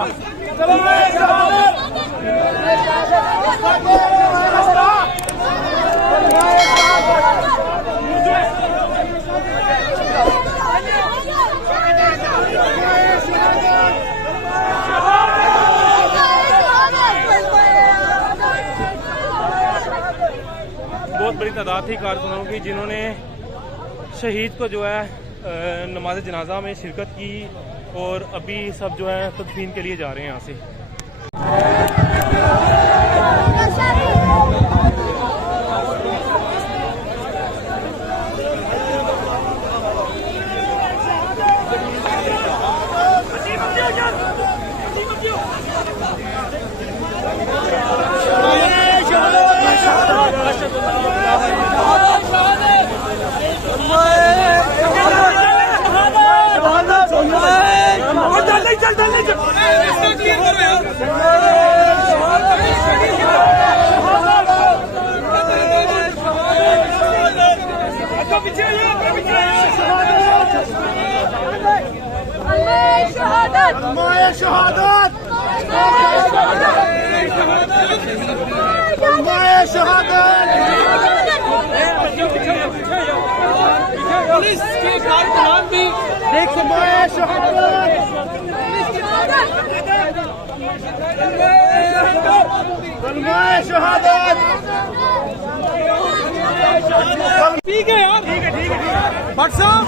बहुत बड़ी तादाद थी कारकुनों की जिन्होंने शहीद को जो है नमाज जनाजा में शिरकत की और अभी सब जो है तदफीन के लिए जा रहे हैं यहाँ से। पुलिस के कारकुनान भी देख ठीक है यार, ठीक है भट्ट साहब।